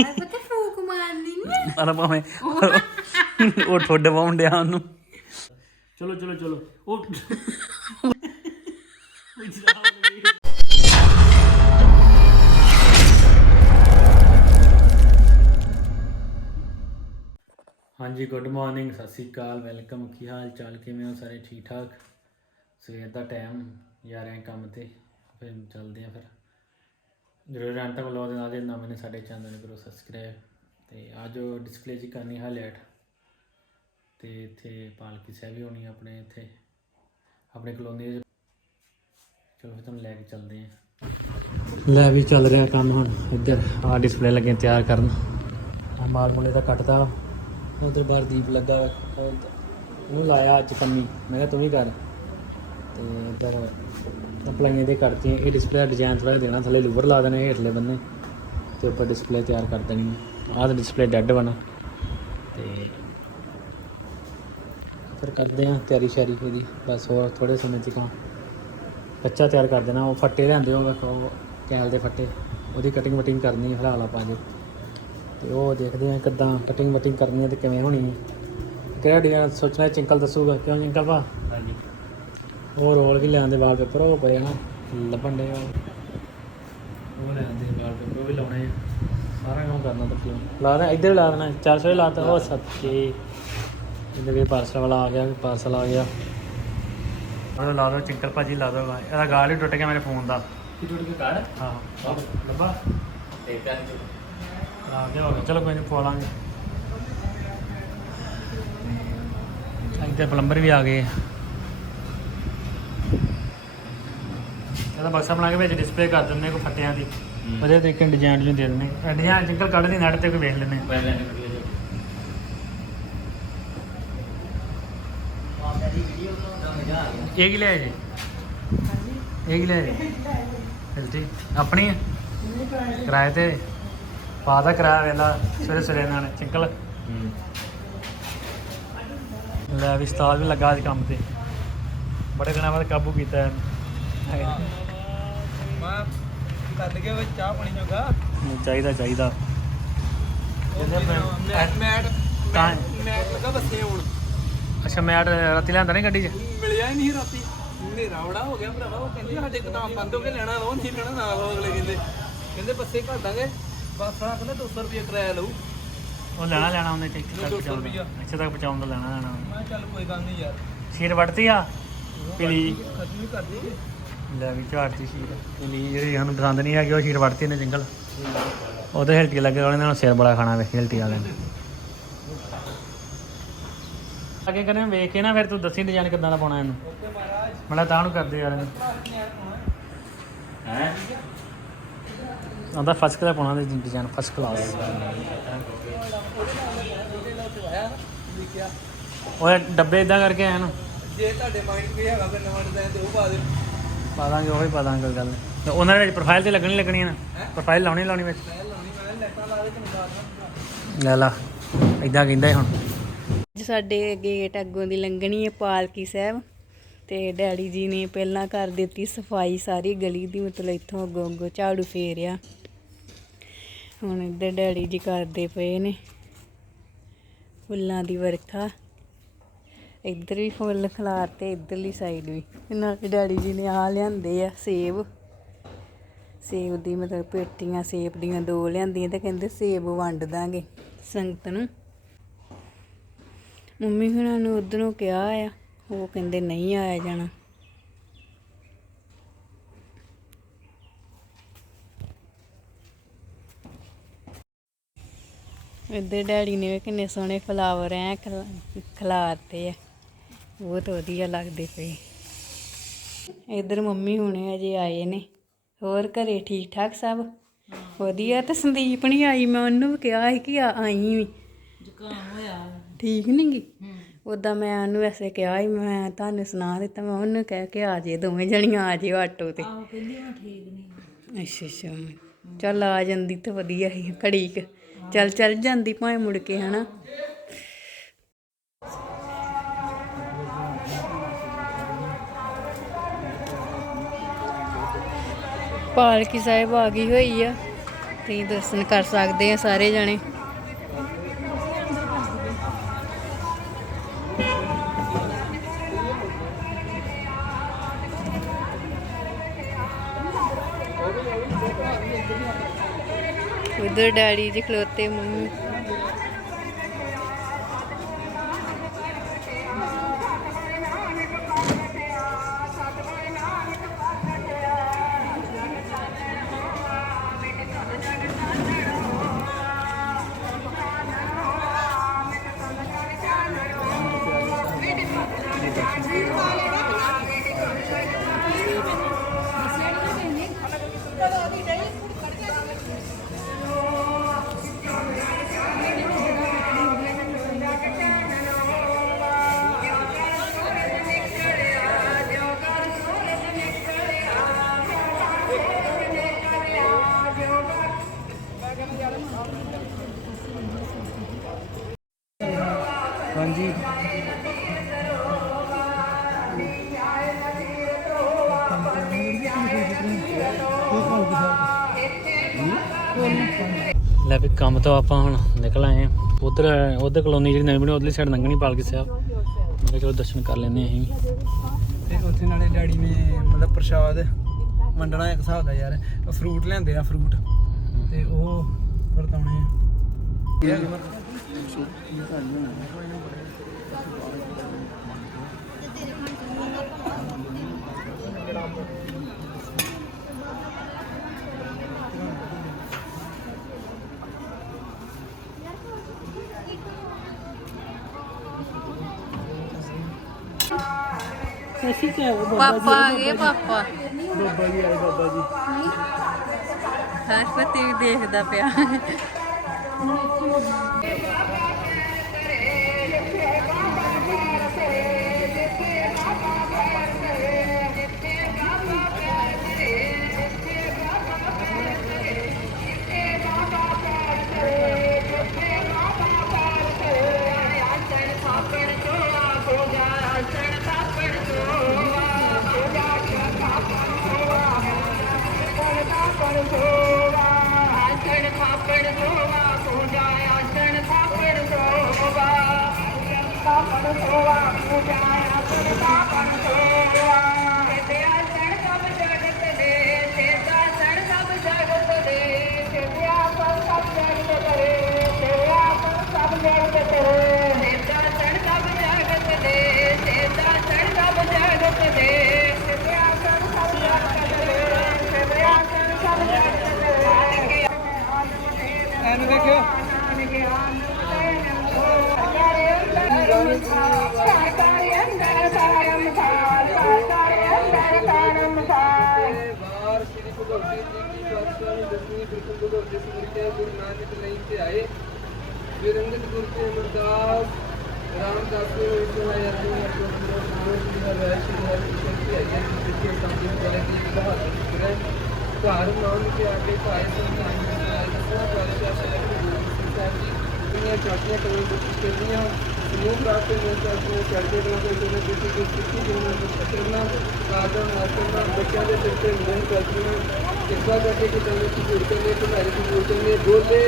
ਮੈਂ ਪਤਾ ਫੂਕ ਮਾਰਨੀ ਨੀ। ਪਰ ਭਾਵੇਂ ਉਹ ਠੁੱਡ ਪਾਉਂਦਿਆ ਉਹਨੂੰ। ਚਲੋ ਚਲੋ ਚਲੋ। ਉਹ ਹਾਂਜੀ ਗੁੱਡ ਮਾਰਨਿੰਗ ਸਤਿ ਸ਼੍ਰੀ ਅਕਾਲ ਵੈਲਕਮ ਕੀ ਹਾਲ ਚਾਲ ਕਿਵੇਂ ਹੋ ਸਾਰੇ? ਠੀਕ ਠਾਕ ਸਵੇਰ ਦਾ ਟਾਈਮ ਰਹੇ ਹਾਂ ਕੰਮ ਤੇ ਫਿਰ ਚੱਲਦੇ ਹਾਂ ਫਿਰ। ਜਰੂਰ ਰਾਂ ਤੱਕ ਦੇ ਨਾਲ ਦੇ ਨਵੇਂ ਨੇ ਸਾਡੇ ਚੈਨਲ ਨੂੰ ਕਰੋ ਸਬਸਕ੍ਰਾਈਬ ਤੇ ਆ ਜੋ ਡਿਸਪਲੇ ਜੀ ਕਰਨੀ ਹਾਈਲਾਈਟ ਤੇ ਇੱਥੇ ਪਾਲਕੀ ਸਾਹਿਬ ਵੀ ਹੋਣੀ ਆਪਣੇ ਇੱਥੇ, ਆਪਣੇ ਕਲੋਨੀ ਦੇ ਚਲੋ ਫਿਰ ਤੁਹਾਨੂੰ ਲੈ ਕੇ ਚੱਲਦੇ ਹਾਂ ਲੈ ਵੀ ਚੱਲ ਰਿਹਾ ਕੰਮ ਹੁਣ, ਇੱਧਰ ਆ ਡਿਸਪਲੇ ਲੱਗੇ ਤਿਆਰ ਕਰਨ। ਆ ਮਾਲ ਦਾ ਕੱਟਦਾ ਉਧਰ ਬਾਹਰ ਦੀਪ ਲੱਗਾ ਉਹ ਲਾਇਆ ਅੱਜ ਕੰਨੀ ਮੈਂ ਕਿਹਾ ਤੂੰ ਵੀ ਕਰ। ਤੇ ਇੱਧਰ ਅਪਲਾਈਆਂ ਦੇ ਕਰਤੀਆਂ, ਇਹ ਡਿਸਪਲੇ ਦਾ ਡਿਜ਼ਾਈਨ ਥੋੜਾ ਦੇਣਾ, ਥੱਲੇ ਲੂਵਰ ਲਾ ਦੇਣਾ ਹੇਠਲੇ ਬੰਨੇ, ਤੇ ਉੱਪਰ ਡਿਸਪਲੇ ਤਿਆਰ ਕਰ ਦੇਣੀ ਹੈ ਆਹ ਤਾਂ ਡਿਸਪਲੇ ਡੈੱਡ ਬਣਾ ਤੇ ਫਿਰ ਕਰਦੇ ਆ ਤਿਆਰੀ ਸ਼ਾਰੀ ਇਹਦੀ ਬਸ ਹੋਰ ਥੋੜੇ ਸਮੇਂ ਤੱਕ ਕੱਚਾ ਤਿਆਰ ਕਰ ਦੇਣਾ, ਉਹ ਫੱਟੇ ਲਿਆਂਦੇ ਹੋ, ਵੇਖੋ ਕੈਲ ਦੇ ਫੱਟੇ, ਉਹਦੀ ਕਟਿੰਗ ਵਟਿੰਗ ਕਰਨੀ ਹੈ ਫਿਲਹਾਲ ਆਪਾਂ ਜੇ ਤੇ ਉਹ ਦੇਖਦੇ ਆ ਕਿੱਦਾਂ ਕਟਿੰਗ ਵਟਿੰਗ ਕਰਨੀ ਹੈ ਤੇ ਕਿਵੇਂ ਹੋਣੀ ਹੈ ਕਿਹੜਾ ਡਿਜ਼ਾਈਨ ਸੋਚਣਾ ਚਿੰਕਲ ਦੱਸੂਗਾ, ਕਿਉਂ ਚਿੰਕਲ ਭਾ? ਹਾਂਜੀ। ਉਹ ਰੋਲ ਵੀ ਲਿਆਂਦੇ ਵਾਲਪੇਪਰ ਉਹ ਪਏ ਨਾ ਲੱਭਣ ਦੇ ਉਹ। ਲਿਆਂਦੇ ਵਾਲਪੇਪਰ ਵੀ ਲਾਉਣੇ ਆ। ਸਾਰਾ ਕੰਮ ਕਰਨਾ ਤਾਂ ਕਿਉਂ ਲਾ ਦੇਣਾ ਇੱਧਰ ਲਾ ਦੇਣਾ 400 ਲਾਤਾ ਉਹ ਸੱਚੇ ਇਹਦੇ ਵੀ ਪਾਰਸਲ ਵਾਲਾ ਆ ਗਿਆ ਪਾਰਸਲ ਆ ਗਿਆ। ਉਹ ਲਾ ਦੋ ਚਿੰਕਲ ਭਾਜੀ ਲਾ ਦੋ ਇਹਦਾ ਗਾਲ ਹੀ ਟੁੱਟ ਗਿਆ ਮੇਰੇ ਫੋਨ ਦਾ। ਕੀ ਟੁੱਟ ਕੇ ਕਾੜ ਹਾਂ। ਲੱਭਾ। ਤੇ ਪੈਨ ਚ। ਆ ਗਿਆ ਹੋ ਗਿਆ। ਚਲੋ ਕੋਈ ਨਹੀਂ ਪਵਾ ਲਾਂਗੇ। ਇੱਧਰ ਪਲੰਬਰ ਵੀ ਆ ਗਏ। ਇਹਦਾ ਬਕਸਾ ਬਣਾ ਕੇ ਵਿੱਚ ਡਿਸਪਲੇ ਕਰ ਦਿੰਦੇ ਕੋ ਫੱਟਿਆਂ ਦੀ। ਵਧੀਆ ਤਰੀਕੇ ਨਾਲ ਡਿਜ਼ਾਈਨ ਜਿਹੇ ਦੇ ਦਿੰਦੇ ਡਿਜ਼ਾਈਨ ਜਿੰਕਲ ਕੱਢ ਦੀ ਨੈਟ ਤੇ ਕੋਈ ਵੇਖ ਲੈਣੇ ਪਹਿਲਾਂ ਨੇ ਵੀਡੀਓ ਜੋ। ਮਾਮਾ ਦੀ ਵੀਡੀਓ ਬਣਾਉਂਦਾ ਮਜ਼ਾ ਆ ਗਿਆ ਇਹ ਕੀ ਲਿਆ ਜੀ? ਇਹ ਕੀ ਲਿਆ ਜੀ? ਹਲਦੀ ਆਪਣੀ ਹੈ? ਕਿਰਾਏ ਤੇ। ਪਾਦਾ ਕਿਰਾਇਆ ਵੇਲਾ ਸਵੇਰੇ ਸਵੇਰੇ ਇਹਨਾਂ ਨੇ ਚਿੰਕਲ ਹੂੰ। ਲੈ ਵੀ ਸਟਾਲ ਵੀ ਲੱਗਾ ਅੱਜ ਕੰਮ ਤੇ। ਬੜੇ ਦਿਨਾਂ ਬਾਅਦ ਕਾਬੂ ਕੀਤਾ ਇਹਨੂੰ। ਮੈਂ ਕੱਢ ਕੇ ਵਿੱਚ ਚਾਹ ਪਾਣੀ ਜੋਗਾ ਨਹੀਂ, ਚਾਹੀਦਾ ਚਾਹੀਦਾ। ਮੈਟ ਮੈਟ ਤਾਂ ਮੈਟ ਲੱਗਾ ਬੱਸੇ ਹੁਣ। ਅੱਛਾ ਮੈਟ ਰਾਤੀ ਲਿਆਂਦਾ ਨਹੀਂ ਗੱਡੀ 'ਚ? ਮਿਲਿਆ ਹੀ ਨਹੀਂ ਰਾਤੀ। ਹਨੇਰਾ ਬੜਾ ਹੋ ਗਿਆ ਭਰਾਵਾ ਉਹ ਕਹਿੰਦੇ ਸਾਡੇ ਗਦਾਮ ਬੰਦ ਹੋ ਕੇ ਲੈਣਾ ਲਓ ਨਹੀਂ ਲੈਣਾ ਨਾ ਲਓ ਅਗਲੇ ਕਹਿੰਦੇ। ਕਹਿੰਦੇ ਬੱਸੇ ਘੱਟ ਦਾਂਗੇ ਬੱਸ ਵਾਲਾ ਕਹਿੰਦਾ 200 ਰੁਪਏ ਕਿਰਾਇਆ ਲਊ। ਉਹ ਲੈਣਾ ਲੈਣਾ ਉਹਨੇ ਤੇ ਇੱਥੇ ਤੱਕ ਤੱਕ ਲੈਣਾ ਲੈਣਾ। ਮੈਂ ਕਿਹਾ ਚੱਲ ਕੋਈ ਗੱਲ ਨਹੀਂ ਯਾਰ। ਸ਼ੀਰ ਵੜਤੀ ਆ? ਪੀਲੀ। ਖਤਮ ਹੀ ਕਰ ਦੇ ਲੈ ਵੀ ਝਾੜਤੀ ਸ਼ੀਰ ਪੀਲੀ ਜਿਹੜੀ ਸਾਨੂੰ ਪਸੰਦ ਨਹੀਂ ਹੈਗੀ, ਉਹ ਸ਼ੀਰ ਵੜਤੀ ਨੇ ਜੰਗਲ। ਉਹਦੇ ਹਿਲਟੀ ਲੱਗੇ ਉਹਨੇ ਨਾਲ ਸਿਰ ਬੜਾ ਖਾਣਾ ਵੇ, ਹਿਲਟੀ ਵਾਲੇ ਨੇ। ਅੱਗੇ ਕਰੇ ਵੇਖ ਕੇ ਨਾ, ਫਿਰ ਤੂੰ ਦੱਸੀ ਡਿਜ਼ਾਈਨ ਕਿੱਦਾਂ ਦਾ ਪਾਉਣਾ ਇਹਨੂੰ। ਮੜਾ ਤਾਂ ਨੂੰ ਕਰਦੇ ਯਾਰ ਹੈ? ਆਂਦਾ ਫਸਟ ਕਲਾਸ ਪਾਉਣਾ ਦੇ ਡਿਜ਼ਾਈਨ ਫਸਟ ਕਲਾਸ ਉਹ ਡੱਬੇ ਇਦਾਂ ਕਰਕੇ ਆਇਆ ਨਾ। ਜੇ ਤੁਹਾਡੇ ਮਾਈਂਡ ਕੋਈ ਹੈਗਾ, ਫਿਰ ਨਵਾਂ ਡਿਜ਼ਾਈਨ ਤੇ ਉਹ ਪਾ ਦੇ। ਪਾ ਦਾਂਗੇ ਉਹੀ ਪਾ ਦਾਂਗੇ ਕੋਈ ਗੱਲ। ਤੇ ਉਹਨਾਂ ਦੇ ਪ੍ਰੋਫਾਈਲ ਤੇ ਲੱਗਣੀ ਲੱਗਣੀ ਹੈ ਨਾ? ਪ੍ਰੋਫਾਈਲ ਲਾਉਣੀ ਲਾਉਣੀ ਵਿੱਚ। ਲਾ ਲੈ ਲਾ ਇਦਾਂ ਕਹਿੰਦਾ ਸੀ ਹੁਣ। ਅੱਜ ਸਾਡੇ ਗੇਟ ਅੱਗੋਂ ਦੀ ਲੰਘਣੀ ਹੈ ਪਾਲਕੀ ਸਾਹਿਬ ਤੇ ਡੈਡੀ ਜੀ ਨੇ ਪਹਿਲਾਂ ਕਰ ਦਿੱਤੀ ਸਫ਼ਾਈ ਸਾਰੀ ਗਲੀ ਦੀ ਮਤਲਬ ਇੱਥੋਂ ਅੱਗੋਂ ਅੱਗੋਂ ਝਾੜੂ ਫੇਰਿਆ। ਹੁਣ ਇੱਧਰ ਡੈਡੀ ਜੀ ਕਰਦੇ ਪਏ ਨੇ ਫੁੱਲਾਂ ਦੀ ਵਰਖਾ। ਇੱਧਰ ਵੀ ਫੁੱਲ ਖਿਲਾਰਤੇ, ਇੱਧਰਲੀ ਸਾਈਡ ਵੀ। ਨਾਲੇ ਡੈਡੀ ਜੀ ਨੇ ਆ ਲਿਆਂਦੇ ਆ ਸੇਬ। ਸੇਬ ਦੀ ਮਤਲਬ ਪੇਟੀਆਂ, ਸੇਬ ਦੀਆਂ ਦੋ ਲਿਆਂਦੀਆਂ ਤੇ ਕਹਿੰਦੇ ਸੇਬ ਵੰਡ ਦਾਂਗੇ ਸੰਗਤ ਨੂੰ। ਮੰਮੀ ਹੁਣਾਂ ਨੂੰ ਉਧਰੋਂ ਕਿਹਾ ਆ, ਉਹ ਕਹਿੰਦੇ ਨਹੀਂ ਆਇਆ ਜਾਣਾ। ਇੱਧਰ ਡੈਡੀ ਨੇ ਵੀ ਕਿੰਨੇ ਸੋਹਣੇ ਫਲਾਵਰ ਐ ਖਲਾਰਤੇ ਆ। ਬਹੁਤ ਵਧੀਆ ਲੱਗਦੇ ਪਏ। ਇੱਧਰ ਮੰਮੀ ਹੁਣੇ ਅਜੇ ਆਏ ਨੇ। ਹੋਰ ਘਰੇ ਠੀਕ ਠਾਕ ਸਭ? ਵਧੀਆ ਤੇ ਸੰਦੀਪ ਨਹੀਂ ਆਈ ਮੈਂ ਉਹਨੂੰ ਵੀ ਕਿਹਾ ਸੀ ਕਿ ਆ- ਆਈ ਵੀ ਜ਼ੁਕਾਮ ਹੋਇਆ। ਠੀਕ ਨਹੀਂ ਗੀ? ਉਦਾਂ ਮੈਂ ਉਹਨੂੰ ਵੈਸੇ ਕਿਹਾ ਸੀ ਮੈਂ ਤੁਹਾਨੂੰ ਸੁਣਾ ਦਿੱਤਾ ਮੈਂ ਉਹਨੂੰ ਕਹਿ ਕੇ ਆ ਜੇ ਦੋਵੇਂ ਜਣੀਆਂ ਆ ਜਿਓ ਆਟੋ ਤੇ। ਆਹ ਕਹਿੰਦੀ ਮੈਂ ਠੀਕ ਨਹੀਂ ਅੱਛਾ ਅੱਛਾ। ਚੱਲ ਆ ਜਾਂਦੀ ਤੇ ਵਧੀਆ ਸੀ ਘੜੀ ਕੁ। ਚੱਲ ਚੱਲ ਜਾਂਦੀ ਭਾਵੇਂ ਮੁੜ ਕੇ ਹਨਾ? ਪਾਲਕੀ ਸਾਹਿਬ ਆ ਗਈ ਹੋਈ ਆ। ਤੁਸੀਂ ਦਰਸ਼ਨ ਕਰ ਸਕਦੇ ਆ ਸਾਰੇ ਜਣੇ। ਉਧਰ ਡੈਡੀ ਜੀ ਖਲੋਤੇ ਮੰਮੀ। ਲੈ ਵੀ ਕੰਮ ਤੋਂ ਆਪਾਂ ਹੁਣ ਨਿਕਲ ਆਏ ਆ ਉਧਰ ਉਧਰ ਕਲੋਨੀ ਜਿਹੜੀ ਨਵੀਂ ਬਣੀ ਉਧਰਲੀ ਸਾਈਡ ਲੰਘਣੀ ਪਾਲਕੀ ਸਾਹਿਬ ਮੈਂ ਕਿਹਾ ਚਲੋ ਦਰਸ਼ਨ ਕਰ ਲੈਂਦੇ ਅਸੀਂ। ਵੀ। ਤੇ ਉੱਥੇ ਨਾਲੇ ਡੈਡੀ ਨੇ ਮਤਲਬ ਪ੍ਰਸ਼ਾਦ ਵੰਡਣਾ ਇੱਕ ਹਿਸਾਬ ਦਾ ਯਾਰ ਫਰੂਟ ਲਿਆਂਦੇ ਆ ਫਰੂਟ ਤੇ ਉਹ ਵਰਤਾਉਣੇ ਆ। ਪਾਪਾ ਆ ਗਏ ਪਾਪਾ। ਬਾਬਾ ਜੀ ਆਏ ਬਾਬਾ ਜੀ। ਹਰਪਤੀ ਵੀ ਦੇਖਦਾ ਪਿਆ। ਸੰਤਾਨ ਜੀ ਦਸਵਾਂ ਪਾਤਸ਼ਾਹ ਸ੍ਰੀ ਗੁਰੂ ਗ੍ਰੰਥ ਸਾਹਿਬ ਜੀ ਦੁਨੀਆ ਚਾਟੀਆਂ ਕਰਨ ਦੀ ਕਿਰਨੀਆਂ ਸਮੂਹ ਪ੍ਰਾਪਤ ਹੋ ਸਕਦੇ ਚੜ੍ਹਦੇ ਬਣਾ ਕੇ ਜਿਹਨੇ ਕਿਸੇ ਦੀ ਸਿੱਖੀ ਜੀਵਨ ਵਿੱਚ ਕਰਨਾ ਕਾਦਰ ਮਾਸਟਰਨਾ ਬੱਚਿਆਂ ਦੇ ਸਿਰ ਤੇ ਮੋਹਨ ਕਰਨਾ ਕਿਰਪਾ ਕਰਕੇ ਕਿ ਤੁਹਾਨੂੰ ਕੀ ਜੁੜ ਕੇ ਨੇ ਤੁਹਾਡੇ ਕੀ ਜੁੜ ਕੇ ਨੇ ਬੋਲੇ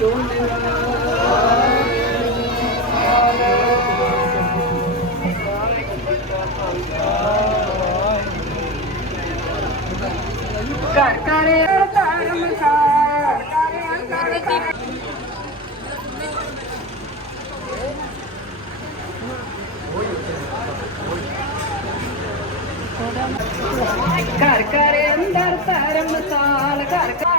ਸੋਹਣੇ ਘਰ ਕਰੇ ਘਰ ਘਰ ਅੰਦਰ ਧਰਮਸਾਲ ਘਰ ਘਰ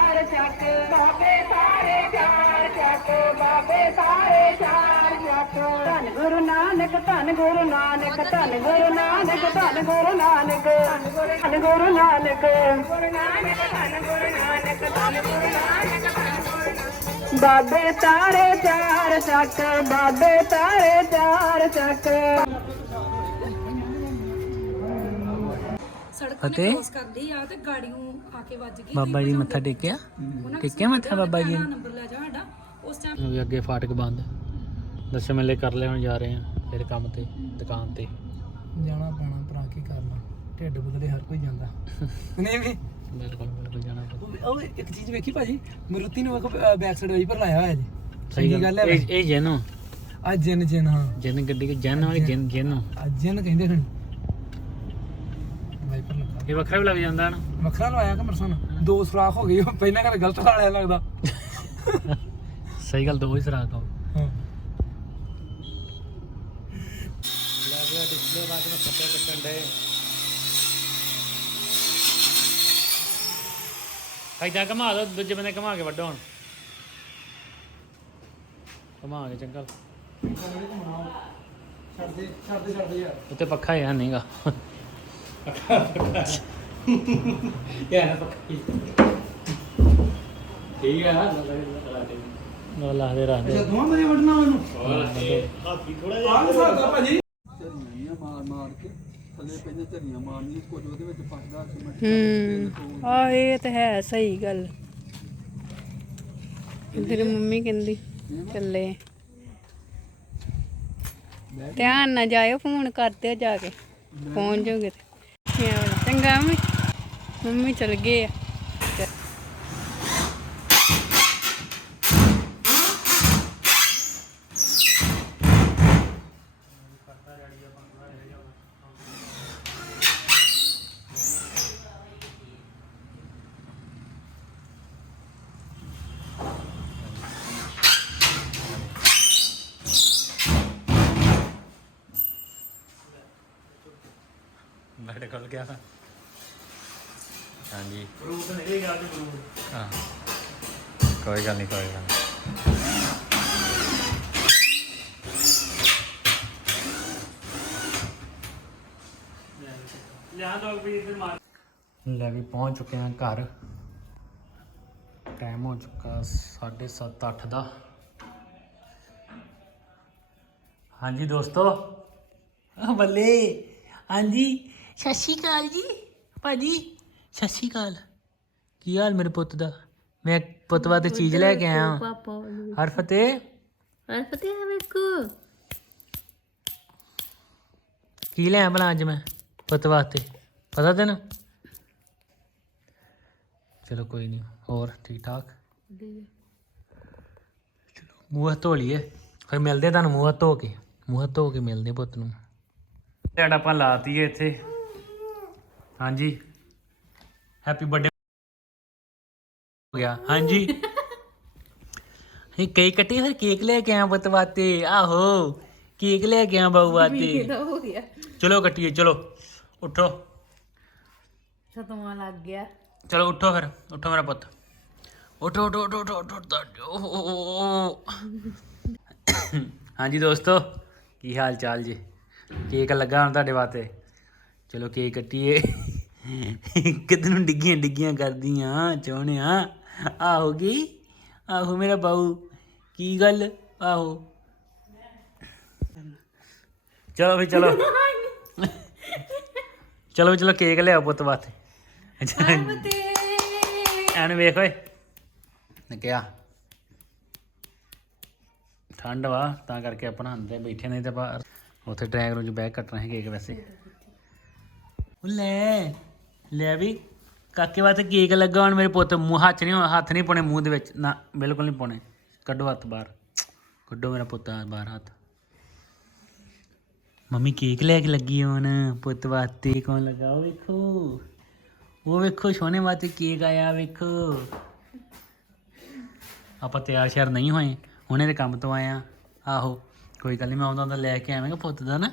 ਗੁਰੂ ਨਾਨਕ ਧੰਨ ਗੁਰੂ ਨਾਨਕ ਧੰਨ ਗੁਰੂ ਨਾਨਕ ਧੰਨ ਗੁਰੂ ਨਾਨਕ ਧੰਨ ਗੁਰੂ ਨਾਨਕ। ਗੁਰੂ ਨਾਨਕ ਧੰਨ ਗੁਰੂ ਨਾਨਕ ਧੰਨ ਗੁਰੂ ਨਾਨਕ ਬਾਬੇ ਤਾਰੇ ਚਾਰ ਚੱਕ। ਬਾਬੇ ਤਾਰੇ ਚਾਰ ਚੱਕ ਅਤੇ ਕਰਦੀ ਆ ਤੇ ਗਾੜੀਆਂ ਆ ਕੇ ਵੱਜ ਗਈ ਬਾਬਾ ਜੀ ਮੱਥਾ ਟੇਕਿਆ? ਟੇਕਿਆ ਮੱਥਾ ਬਾਬਾ ਜੀ ਨੇ? ਨੰਬਰ ਲੈ ਜਾ ਸਾਡਾ ਉਸ ਟਾਈਮ ਵੀ ਅੱਗੇ ਫਾਟਕ ਬੰਦ। ਦਰਸ਼ਨ ਮੇਲੇ ਕਰ ਲਿਆ ਹੁਣ ਜਾ ਰਹੇ ਆ ਫਿਰ ਕੰਮ ਤੇ ਦੁਕਾਨ ਤੇ। ਜਾਣਾ ਪੈਣਾ ਭਰਾ ਕੀ ਕਰਨਾ? ਢਿੱਡ ਬਦਲੇ ਹਰ ਕੋਈ ਜਾਂਦਾ। ਨਹੀਂ ਵੀ। ਬਿਲਕੁਲ ਬਿਲਕੁਲ ਜਾਣਾ ਪਊ। ਉਹ ਇੱਕ ਚੀਜ਼ ਵੇਖੀ ਭਾਜੀ ਮਰੂਤੀ ਨੂੰ ਵੇਖੋ ਬੈਕ ਸਾਈਡ ਵਾਈਪਰ ਲਾਇਆ ਹੋਇਆ ਜੀ। ਸਹੀ ਗੱਲ ਹੈ ਇਹ ਇਹ ਜੈਨੋ ਆ ਜਿੰਨ ਜਿੰਨ ਹਾਂ। ਜੈਨ ਗੱਡੀ ਕੇ ਜੈਨ ਵਾਲੀ ਜੈਨ ਜੈਨੋ ਆ ਜਿੰਨ ਕਹਿੰਦੇ ਖਣੀ ਵਾਈਪਰ ਲੱਗਾ। ਇਹ ਵੱਖਰਾ ਵੀ ਲੱਗ ਜਾਂਦਾ ਨਾ। ਵੱਖਰਾ ਲਵਾਇਆ ਕਿ ਮਰਸਨ ਦੋ ਸੁਰਾਖ ਹੋ ਉਹ ਪਹਿਲਾਂ ਕਦੇ ਗਲਤ ਲਾ ਲਿਆ ਲੱਗਦਾ। ਸਹੀ ਗੱਲ ਦੋ ਹੀ ਸਰਾਕ ਆ ਲੈ ਗਿਆ ਡਿਸਪਲੇ ਬਾਅਦ ਵਿੱਚ ਫੱਟੇ ਕੱਟਣ ਦੇ ਐਦਾਂ ਘਮਾ ਦੋ ਦੂਜੇ ਬੰਦੇ ਘਮਾ ਕੇ ਵੱਢੋ ਹੁਣ। ਘਮਾ ਕੇ ਚੰਗਾ। ਛੱਡ ਦੇ ਛੱਡ ਦੇ ਛੱਡ ਦੇ ਯਾਰ ਉੱਤੇ ਪੱਖਾ ਹੈ ਨਹੀਂਗਾ ਯਾਰ ਪੱਕੀ ਠੀਕ ਆ ਉਹ ਲਾਹਦੇ ਰੱਖਦੇ ਅੱਛਾ ਦੋਵਾਂ ਮਰੇ ਵੜਨਾ ਮੈਨੂੰ ਹਾਥੀ ਥੋੜਾ ਆਹ ਸਾਦਾ ਭਾਜੀ। ਝਰੀਆਂ ਮਾਰ ਕੇ ਥੱਲੇ ਪੈਂਦੇ ਝਰੀਆਂ ਮਾਰਨੀਆਂ ਕੁਝ ਉਹਦੇ ਵਿੱਚ ਫਸਦਾ ਸੀ ਹੂੰ। ਆ ਇਹ ਤਾਂ ਹੈ ਸਹੀ ਗੱਲ। ਤੇਰੀ ਮੰਮੀ ਕਹਿੰਦੀ ਚੱਲੇ। ਧਿਆਨ ਨਾਲ ਜਾਇਓ ਫੋਨ ਕਰਦੇ ਜਾ ਕੇ। ਪਹੁੰਚ ਜਾਓਗੇ। ਚੰਗਾ ਮੰਮੀ। ਮੰਮੀ ਚਲ ਗਏ ਆ। ਬੈਠ ਖੁੱਲ ਗਿਆ ਹਾਂਜੀ। ਫਰੂਟ ਨਹੀਂ ਗਾ ਤੇ ਫਰੂਟ ਹਾਂ। ਕੋਈ ਗੱਲ ਨਹੀਂ ਕੋਈ ਗੱਲ ਨਹੀਂ ਲਿਆ ਦੋ ਵੀ ਇਧਰ ਮਾਰ। ਲੈ ਵੀ ਪਹੁੰਚ ਚੁੱਕੇ ਹਾਂ ਘਰ। ਟਾਈਮ ਹੋ ਚੁੱਕਾ 7:30 8 ਦਾ। ਹਾਂਜੀ ਦੋਸਤੋ। ਆ ਬੱਲੇ। ਹਾਂਜੀ। ਸਤਿ ਸ਼੍ਰੀ ਅਕਾਲ ਜੀ। ਭਾਜੀ ਸਤਿ ਸ਼੍ਰੀ ਅਕਾਲ। ਕੀ ਹਾਲ ਮੇਰੇ ਪੁੱਤ ਦਾ? ਮੈਂ ਪੁੱਤ ਵਾਸਤੇ ਚੀਜ਼ ਲੈ ਕੇ ਆਇਆ ਪਾਪਾ ਹਰ ਫਤਿਹ ਹਰ ਫਤਿਹ ਵੇਖੋ ਕੀ। ਲਿਆ ਭਲਾ ਅੱਜ ਮੈਂ ਪੁੱਤ ਵਾਸਤੇ? ਪਤਾ ਤੈਨੂੰ? ਚਲੋ ਕੋਈ ਨਹੀਂ ਹੋਰ ਠੀਕ ਠਾਕ? ਚਲੋ ਮੂੰਹ ਹੱਥ ਧੋ ਲਈਏ। ਫਿਰ ਮਿਲਦੇ ਤੁਹਾਨੂੰ ਮੂੰਹ ਹੱਥ ਧੋ ਕੇ। ਮੂੰਹ ਹੱਥ ਧੋ ਕੇ ਮਿਲਦੇ ਪੁੱਤ ਨੂੰ। ਤੁਹਾਡਾ ਆਪਾਂ ਲਾਤੀ ਹੈ ਇੱਥੇ। ਹਾਂਜੀ। ਹੈਪੀ ਬਰਥਡੇ ਹੋ ਗਿਆ। ਹਾਂਜੀ। ਇਹ ਕੇਕ ਕੱਟੀ ਫਿਰ ਕੇਕ ਲੈ ਕੇ ਆਇਆ ਪੁੱਤ ਵਾਸਤੇ। ਆਹੋ ਕੇਕ ਲੈ ਕੇ ਆਇਆ ਬਾਊ ਵਾਸਤੇ। ਹੋ ਗਿਆ। ਚਲੋ ਕੱਟੀਏ ਚਲੋ। ਉੱਠੋ। ਸਤਵਾਂ ਲੱਗ ਗਿਆ। ਚਲੋ ਉੱਠੋ ਫਿਰ। ਉੱਠੋ ਮੇਰਾ ਪੁੱਤ। ਉੱਠੋ ਉੱਠੋ ਉੱਠੋ ਉੱਠੋ ਉੱਠੋ ਉੱਠੋ। ਓਹ। ਹਾਂਜੀ ਦੋਸਤੋ ਕੀ ਹਾਲ ਚਾਲ ਜੀ? ਕੇਕ ਲੱਗਾ ਹੁਣ ਤੁਹਾਡੇ ਵਾਸਤੇ। ਚਲੋ ਕੇਕ ਕੱਟੀਏ। ਕਿਤੇ ਨੂੰ ਡਿੱਗੀਆਂ ਡਿੱਗੀਆਂ ਕਰਦੀਆਂ ਚੋਣਿਆ। ਆਹੋ ਕੀ? ਆਹੋ ਮੇਰਾ ਬਾਊ। ਕੀ ਗੱਲ? ਆਹੋ। ਚਲੋ ਵੀ ਚਲੋ। ਚਲੋ ਵੀ ਚਲੋ ਕੇਕ ਲਿਆਓ ਪੁੱਤ ਵਾਸਤੇ ਐਨ ਵੇਖ ਓਏ। ਨੇ ਕਿਹਾ ਠੰਡ ਵਾ ਤਾਂ ਕਰਕੇ ਆਪਣਾ ਅੰਦਰ ਬੈਠੇ ਨਹੀਂ ਤੇ ਬਾਹਰ ਉੱਥੇ ਡਰਾਈਵਰ ਰੂਮ 'ਚ ਬੈਗ ਕੱਟਣਾ ਹੈ ਕੇਕ ਵੈਸੇ। ਉਹ ਲੈ ਲੈ ਵੀ। ਕਾਕੇ ਵਾਸਤੇ ਕੇਕ ਲੱਗਾ ਹੁਣ ਮੇਰੇ ਪੁੱਤ। ਮੂੰਹ ਹੱਥ ਨਹੀਂ ਹੱਥ ਨਹੀਂ ਪਾਉਣੇ ਮੂੰਹ ਦੇ ਵਿੱਚ। ਨਾ, ਬਿਲਕੁਲ ਨਹੀਂ ਪਾਉਣੇ। ਕੱਢੋ ਹੱਥ ਬਾਹਰ। ਕੱਢੋ ਮੇਰਾ ਪੁੱਤ ਬਾਹਰ, ਹੱਥ। ਮੰਮੀ ਕੇਕ ਲੈ ਕੇ ਲੱਗੀ ਹੁਣ। ਪੁੱਤ ਵਾਸਤੇ ਕੌਣ ਲੱਗਾ? ਉਹ ਵੇਖੋ। ਉਹ ਵੇਖੋ ਸੋਨੇ ਵਾਸਤੇ ਕੇਕ ਆਇਆ, ਵੇਖੋ। ਆਪਾਂ ਤਿਆਰ ਸ਼ਿਆਰ ਨਹੀਂ ਹੋਏ। ਹੁਣੇ ਦੇ ਕੰਮ ਤੋਂ ਆਇਆ ਆਹੋ, ਕੋਈ ਗੱਲ ਨਹੀਂ ਮੈਂ ਆਉਂਦਾ ਹੁੰਦਾ ਲੈ ਕੇ ਆਵਾਂਗਾ ਪੁੱਤ ਦਾ ਨਾ।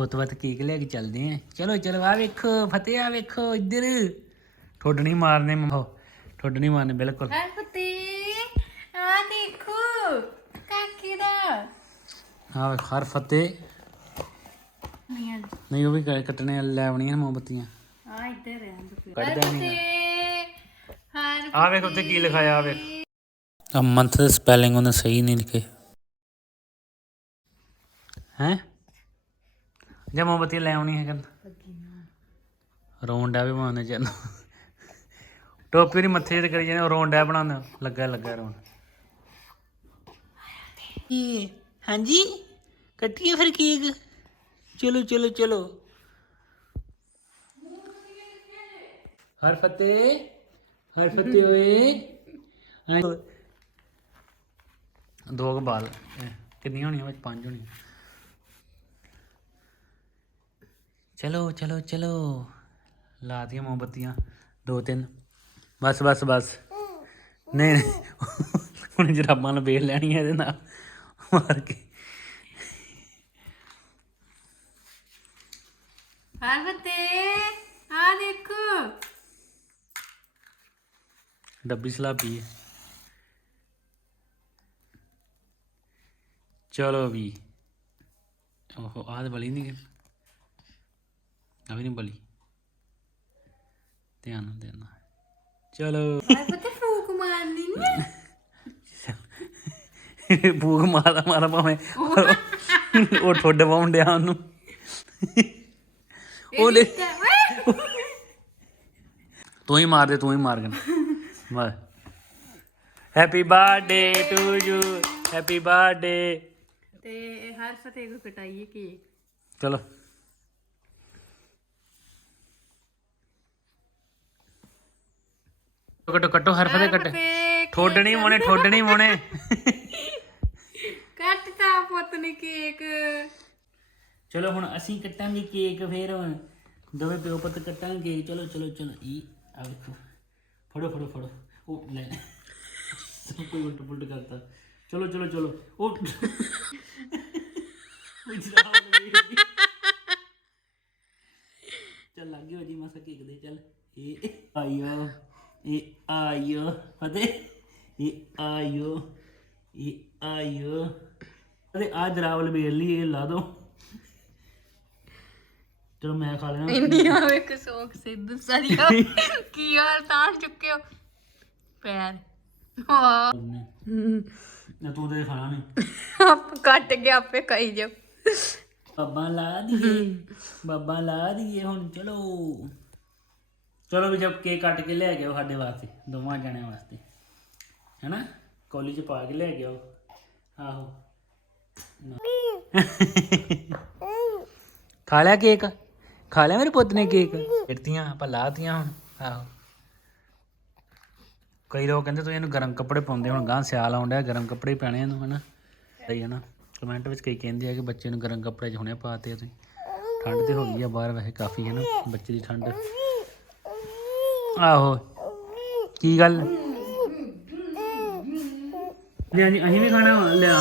ਪੁੱਤ ਵਾਸਤੇ ਕੇਕ ਲੈ ਕੇ ਚੱਲਦੇ ਆਂ। ਚਲੋ ਚਲੋ ਆ ਵੇਖੋ ਫਤਿਹ ਆ ਵੇਖੋ ਇੱਧਰ। ਠੋਡ ਨਹੀਂ ਮਾਰਨੇ ਮੋ ਠੋਡ ਨਹੀਂ ਮਾਰਨੇ ਬਿਲਕੁਲ। ਹਰ ਫਤਿਹ ਆ ਦੇਖੋ ਕਾਕੇ ਦਾ। ਆ ਵੇਖ ਹਰ ਫਤਿਹ। ਨਹੀਂ ਨਹੀਂ ਉਹ ਵੀ ਕੱਟਣੇ ਆ, ਲੈ ਆਉਣੀਆਂ ਮੋਮਬੱਤੀਆਂ। ਆ ਇੱਧਰ ਹੈ ਕੱਢ ਦੇਣੀ ਹਰ ਆ ਵੇਖ ਉੱਤੇ ਕੀ ਲਿਖਾਇਆ ਆ ਵੇਖ। ਆ ਮੰਥ ਦਾ ਸਪੈਲਿੰਗ ਉਹਨੇ ਸਹੀ ਨਹੀਂ ਲਿਖੇ। ਹੈ? ਜੇ ਮੋਮਬੱਤੀ ਲੈ ਆਉਣੀ ਹੈ ਕਹਿੰਦਾ ਰੌਂਡ ਆ ਵੀ ਬਣਾਉਣੇ ਚਾਹੁੰਦਾ ਟੋਪੀ ਦੀ ਮੱਥੇ ਤੇ ਕਰੀ ਜਾਂਦੇ ਰੌਂਡ ਬਣਾਉਂਦਾ ਲੱਗਾ ਲੱਗਾ ਰੌਂਡ। ਇਹ ਹਾਂਜੀ? ਕੱਟੀਏ ਫਿਰ ਕੇਕ? ਚਲੋ ਚਲੋ ਚਲੋ। ਹਰ ਫਤਿਹ ਹਰ ਫਤਿਹ ਓਏ। ਦੋ ਕੁ ਬਾਲ ਕਿੰਨੀਆਂ ਹੋਣੀਆਂ ਵਿੱਚ? ਪੰਜ ਹੋਣੀਆਂ। ਚਲੋ ਚਲੋ ਚਲੋ। ਲਾ ਦੀਆਂ ਮੋਮਬੱਤੀਆਂ ਦੋ ਤਿੰਨ। ਬਸ ਬਸ ਬਸ। ਨਹੀਂ ਨਹੀਂ। ਹੁਣ ਜਰਾਬਾਂ ਨੂੰ ਵੇਖ ਲੈਣੀ ਇਹਦੇ ਨਾਲ। ਮਾਰ ਕੇ। ਹਰਫਤੇ ਆ ਦੇਖੋ। ਡੱਬੀ ਸਲਾਬੀ ਹੈ। ਚਲੋ ਵੀ। ਓਹੋ ਆਹ ਤਾਂ ਬਲੀ ਨਹੀਂ ਆ ਵੀ ਨਹੀਂ ਬਲੀ ਧਿਆਨ ਨਾਲ ਦੇਣਾ ਚਲੋ ਹਰਫਤੇ ਫੂਕ ਮਾਰਨੀ ਨੀ ਭੂਖ ਮਾਰਾ ਮਾਰਾ ਭਾਵੇਂ ਉਹ ਠੋਡ ਪਾਉਣ ਡਿਆ ਉਹਨੂੰ ਉਹ ਲੈ ਤੂੰ ਹੀ ਮਾਰ ਦੇ ਤੂੰ ਹੀ ਮਾਰ ਗਨ ਮਾਰ happy birthday to you happy birthday ਤੇ ਹਰਫਤੇ ਕੋ ਕਟਾਈਏ ਕੇਕ ਚਲੋ। ਕਟੋ ਕਟੋ ਹਰ ਫਤੇ ਕੱਟ। ਠੋਡਣੀ ਮੋਣੇ ਠੋਡਣੀ ਮੋਣੇ। ਕੱਟਤਾ ਪੁੱਤ ਨੇ ਕੇਕ। ਚਲੋ ਹੁਣ ਅਸੀਂ ਕੱਟਾਂਗੇ ਕੇਕ ਫੇਰ। ਹੁਣ ਦੋਵੇਂ ਪਿਓ ਪੁੱਤ ਕੱਟਾਂਗੇ। ਚਲੋ ਚਲੋ ਚਲੋ। ਇਹ ਆ ਵੇਖੋ। ਫੜੋ ਫੜੋ ਫੜੋ। ਉਹ ਲੈ। ਸਭ ਕੋਈ ਉਲਟ ਪੁਲਟ ਕਰਤਾ। ਚਲੋ ਚਲੋ ਚਲੋ। ਉਹ ਚੱਲ ਲੱਗੇ ਹੋ ਜੀ ਮਸਾ ਕੇਕ ਦੇ। ਚੱਲ। ਇਹ ਆਇਓ ਇਹ ਆਇਓ ਫਤੇ ਇਹ ਆਇਓ ਇਹ ਆਇਓ ਅਰੇ ਆ ਜਰਾਵਲ ਵੇਲ ਲਈ ਇਹ ਲਾ ਦੋ। ਚਲੋ ਮੈਂ ਖਾ ਲੈਣਾ। ਇੰਡੀਆ ਵਿੱਚ ਸੋਖ ਸਿੱਧੂ ਸਾਰੀਆ। ਕੀ ਹਾਲ ਤਾਂ ਚੁੱਕਿਓ ਪੈਰ। ਹਾਂ। ਨਾ ਤੂੰ ਤੇ ਖਾਣਾ ਨਹੀਂ। ਆਪ ਕੱਟ ਕੇ ਆਪੇ ਖਾਈ ਜਾ ਬਾਬਾ ਲਾ ਦੀਏ ਬਾਬਾ ਲਾ ਦੀਏ ਹੁਣ ਚਲੋ। ਚਲੋ ਵੀ ਜਦ ਕੇਕ ਕੱਟ ਕੇ ਲੈ ਗਿਆ ਸਾਡੇ ਵਾਸਤੇ, ਦੋਵਾਂ ਜਣਿਆਂ ਵਾਸਤੇ। ਹੈਨਾ? ਕੋਲੀ ਚ ਪਾ ਕੇ ਲੈ ਗਿਆ ਆਹੋ। ਖਾ ਲਿਆ ਕੇਕ? ਖਾ ਲਿਆ ਮੇਰੇ ਪੁੱਤ ਨੇ ਕੇਕ? ਫਿਰਤੀਆਂ ਆਪਾਂ ਲਾਤੀਆਂ ਹੁਣ। ਆਹੋ। ਕਈ ਲੋਕ ਕਹਿੰਦੇ ਤੁਸੀਂ ਇਹਨੂੰ ਗਰਮ ਕੱਪੜੇ ਪਾਉਂਦੇ ਹੁਣ ਗਾਂ ਸਿਆਲ ਆਉਣ ਗਰਮ ਕੱਪੜੇ ਹੀ ਪੈਣੇ ਇਹਨੂੰ, ਹਨਾ? ਸਹੀ ਹੈ ਨਾ? ਕਮੈਂਟ ਵਿੱਚ ਕਈ ਕਹਿੰਦੇ ਆ ਕਿ ਬੱਚੇ ਨੂੰ ਗਰਮ ਕੱਪੜੇ 'ਚ ਹੁਣੇ ਪਾਤੇ ਤੁਸੀਂ। ਠੰਡ ਤੇ ਹੋ ਗਈ ਆ ਬਾਹਰ ਵੈਸੇ ਕਾਫੀ ਹੈ ਨਾ ਬੱਚੇ ਦੀ ਠੰਡ। ਆਹੋ। ਕੀ ਗੱਲ? ਜੀ ਅਸੀਂ ਵੀ ਖਾਣਾ ਵਾ, ਲਿਆ।